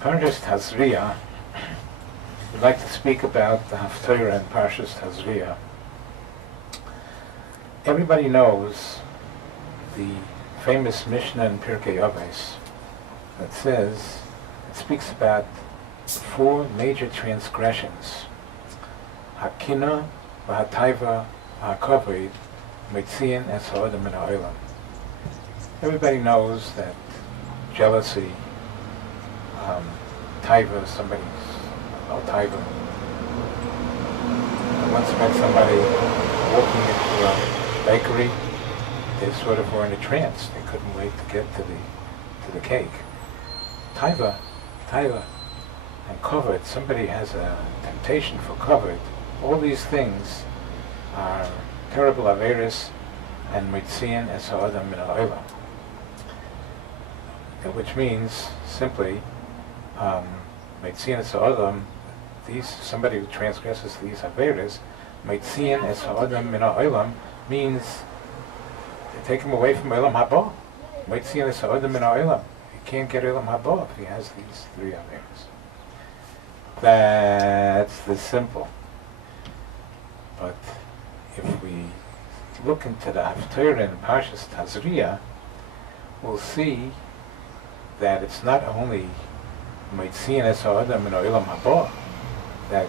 Parshas Tazria, we'd like to speak about the Haftarah in Parshas Tazria. Everybody knows the famous Mishnah in Pirkei Avos that says, it speaks about four major transgressions: Hakina, V'hataiva, V'hakavod, Metzion, es ha'odam min ha'olam. Everybody knows that jealousy, taiva, somebody's, taiva. I once met somebody walking into a bakery. They sort of were in a trance. They couldn't wait to get to the cake. Taiva, and kavod. Somebody has a temptation for kavod. All these things are terrible averis, and mitzion es ha'odam min ha'olam, which means simply mitzion es ha'odam. Somebody who transgresses these averis, mitzion es ha'odam min ha'olam, means they take him away from olam haba. Mitzion es ha'odam min ha'olam. He can't get olam haba if he has these three averis. That's the simple. But if we look into the Haftarah in Parshas Tazria, we'll see that it's not only Mitzion es ha'odam min ha'olam haba that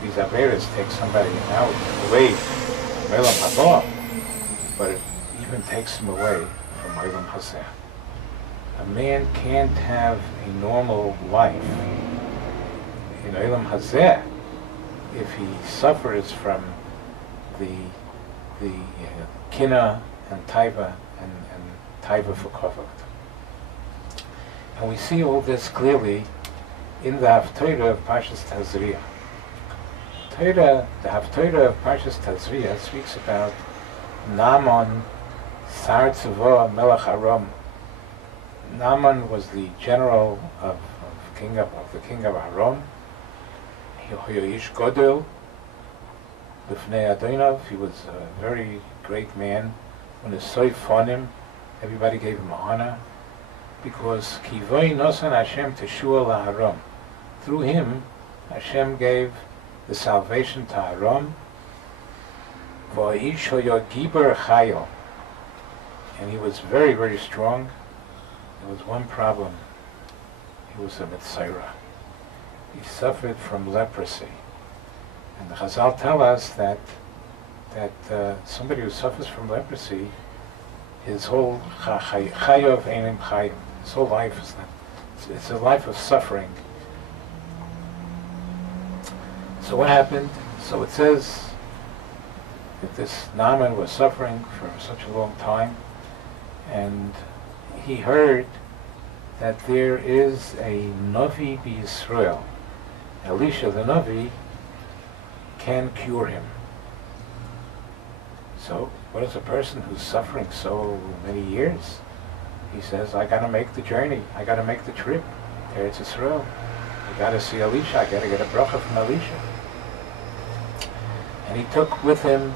these averis take somebody out, away from olam haba, but it even takes him away from olam hazeh. A man can't have a normal life in olam hazeh if he suffers from the kina and taiva and taiva for kavod. And we see all this clearly in the Haftarah of Parshas Tazria. The Haftarah of Parshas Tazria speaks about Naaman Sar Tzava Melech Aram. Naaman was the general of the king of Aram. Ish Godel B'fnei Adonov. He was a very great man. When his soif on him, everybody gave him honor, because Kivoi Nosan Hashem Teshua LaHaram. Through him, Hashem gave the salvation to Aram. V'aish hoyo giber chayil, and he was very, very strong. There was one problem. He was a Mitzayra. He suffered from leprosy. And the Chazal tell us that somebody who suffers from leprosy, his whole chayov einim chayim, his whole life is not, it's a life of suffering. So what happened? So it says that this Naaman was suffering for such a long time, and he heard that there is a Navi b'Yisrael. Elisha the Navi can cure him. So what is a person who's suffering so many years? He says, I got to make the journey. I got to make the trip to Eretz Yisrael. I got to see Elisha. I got to get a bracha from Elisha. And he took with him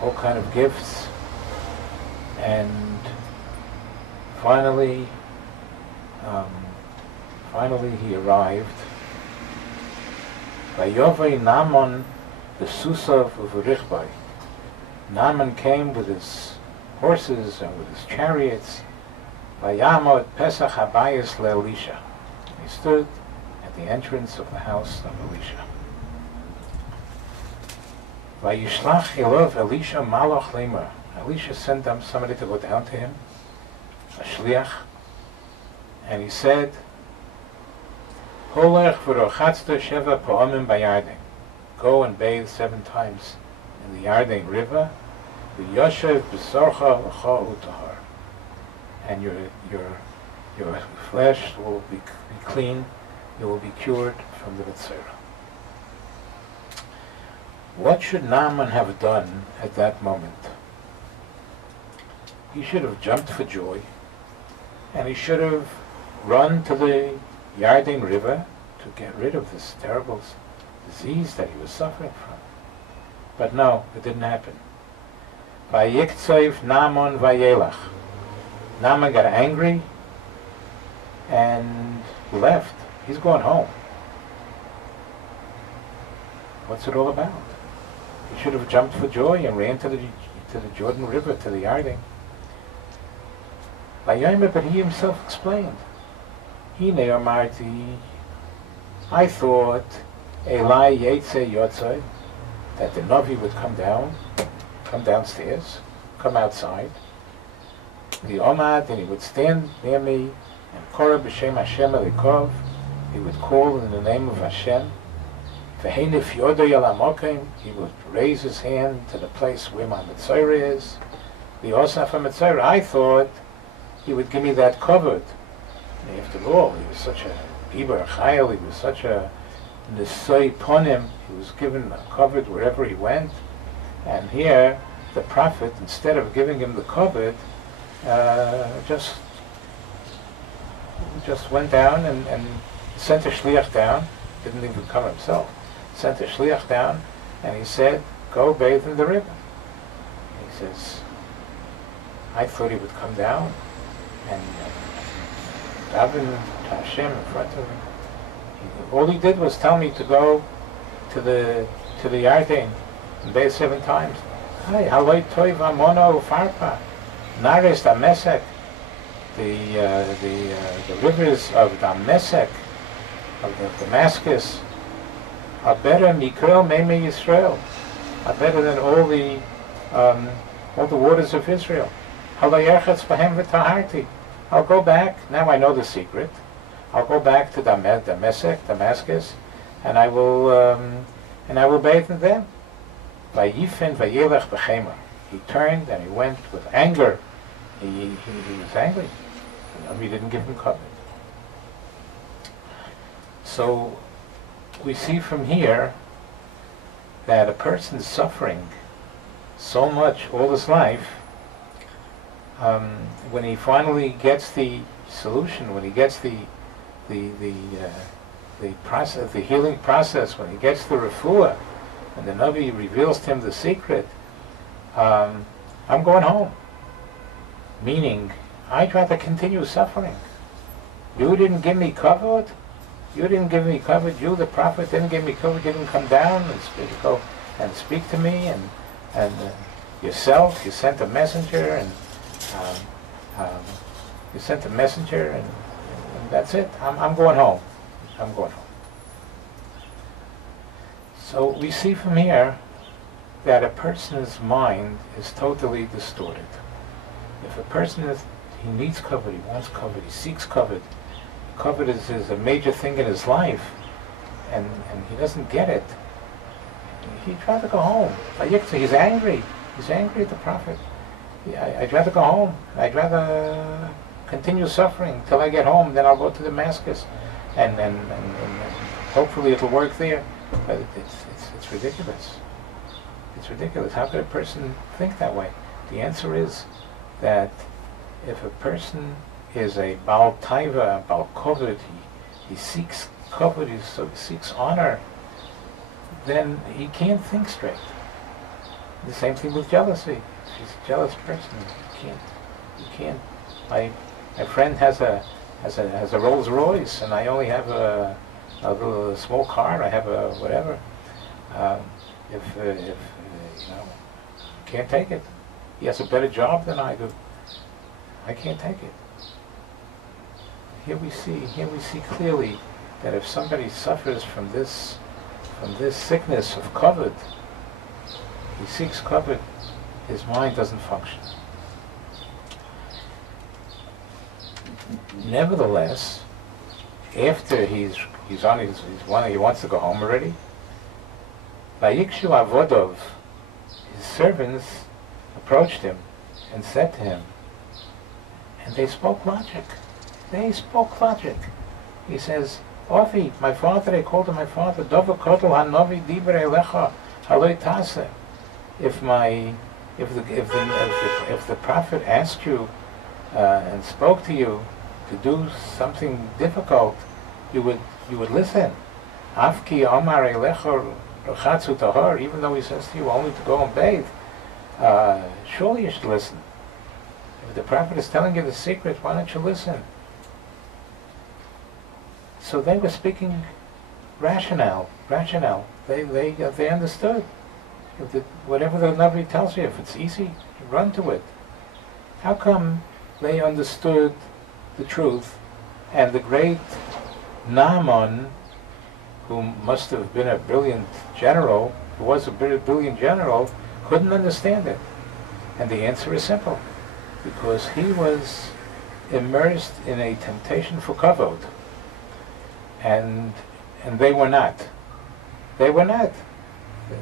all kind of gifts. And finally he arrived. Vayovei Naaman the Susav Uverichbai. Naaman came with his horses and with his chariots. Vayamod Pesach Habayis leElisha. He stood at the entrance of the house of Elisha. Vayishlach Elov Elisha Malach Lemer. Elisha sent them somebody to go down to him, a shliach, and he said, Holech v'rochatzta sheva pa'amim b'yarden. Go and bathe 7 times in the Yarden River. V'yoshev b'sorcha l'cha utahar. And your flesh will be clean. You will be cured from the Mitzvah. What should Naaman have done at that moment? He should have jumped for joy, and he should have run to the Yarden River to get rid of this terrible disease that he was suffering from. But no, it didn't happen. Vayiktzayv Naaman vayelach. Naaman got angry and left. He's going home. What's it all about? He should have jumped for joy and ran to the Jordan River, to the Yarden. But he himself explained. I thought Eli Yetze Yotzei, that the Navi would come downstairs, come outside, the Omad, and he would stand near me, and Korah b'Shem Hashem Elikov, he would call in the name of Hashem. V'heinif Yodo Yalamokim, he would raise his hand to the place where my Mitzvah is. The Osaf Mitzvah, I thought he would give me that covered. After all, he was such a Gibar Chayil, he was such a Nisoi Ponim, he was given covered wherever he went. And here, the prophet, instead of giving him the covered, just went down and sent a shliach down, didn't even come himself, sent a shliach down, and he said, go bathe in the river. He says, I thought he would come down and daven to Hashem in front of him. All he did was tell me to go to the Yarden and bathe 7 times. Hi, haloi toiv amono farpa, nares damesek, the rivers of Damascus, of Damascus, are better mikrel meimei Yisrael, are better than all the waters of Israel. Haloi erchatz bahem v'taharti. I'll go back. Now I know the secret. I'll go back to Damascus, and I will bathe in them. Vayifin vayelech b'chema. He turned and he went with anger. He was angry. We didn't give him cover. So we see from here that a person suffering so much all his life, when he finally gets the solution, when he gets the process, the healing process, when he gets the refuah, and the Navi reveals to him the secret, I'm going home. Meaning, I'd rather continue suffering. You didn't give me covered. You didn't give me covered. You, the prophet, didn't give me covered. Didn't come down and speak to me. And yourself, you sent a messenger, and and that's it. I'm going home. I'm going home. So we see from here that a person's mind is totally distorted. If a person he needs covered, he wants covered, he seeks covered. Covered is a major thing in his life, and he doesn't get it. He'd rather go home. He's angry. He's angry at the prophet. I'd rather go home. I'd rather continue suffering till I get home. Then I'll go to Damascus, and hopefully it'll work there. But it's ridiculous. It's ridiculous. How could a person think that way? The answer is that if a person is a Baal Taiva, a Baal Kovod, he seeks Kovod, he seeks honor, then he can't think straight. The same thing with jealousy. If he's a jealous person, you can't. My friend has a Rolls Royce, and I only have a little small car. I have a whatever. If can't take it. He has a better job than I do. I can't take it. Here we see clearly that if somebody suffers from this sickness of covet, he seeks covet, his mind doesn't function. Nevertheless, after he wants to go home already, Vayikshu Avodov, his servants approached him and said to him, and they spoke logic. He says, Ofi, my father, they called him my father, Dova Kotel Hanovi Dibre Lecha Haloi Tase. If the prophet asked you and spoke to you to do something difficult, you would listen. Afki Omar Elecha Rochatzu Tahor, even though he says to you only to go and bathe, surely you should listen. If the prophet is telling you the secret, why don't you listen? So they were speaking rationale. They understood. Whatever the Navi tells you, if it's easy, run to it. How come they understood the truth, and the great Naaman, who must have been a brilliant general, who was a brilliant general, couldn't understand it? And the answer is simple. Because he was immersed in a temptation for kavod. And they were not. They were not.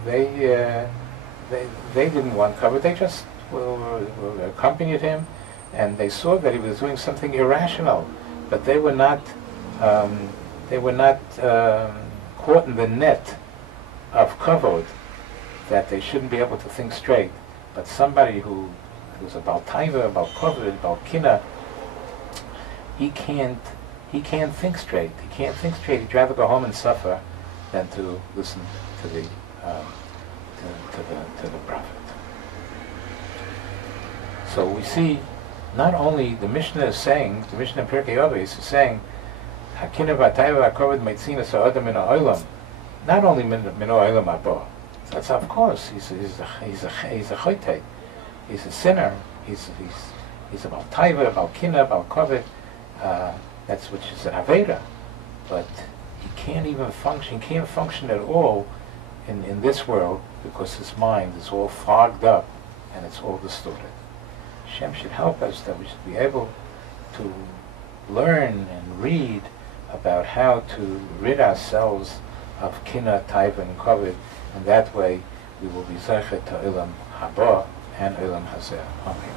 They didn't want kavod. They just accompanied him, and they saw that he was doing something irrational. But they were not. They were not caught in the net of kavod, that they shouldn't be able to think straight. But somebody who was about taiva, about kavod, about kina, he can't think straight. He can't think straight. He'd rather go home and suffer than to listen to the prophet. So we see not only the Mishnah is saying, the Mishnah in Pirkei Avos is saying, Hakina v'atayva v'kavod meitzina sa'adam min ha'olam, not only min ha'olam haba. That's of course he's a choitei, he's a sinner. He's about taiva, about kina, about kavod. That's which is an aveda, but he can't even function. He can't function at all in this world because his mind is all fogged up and it's all distorted. Hashem should help us that we should be able to learn and read about how to rid ourselves of kina, taiva, and kavod, and that way we will be zeichet to olam haba and olam hazeh. Amen.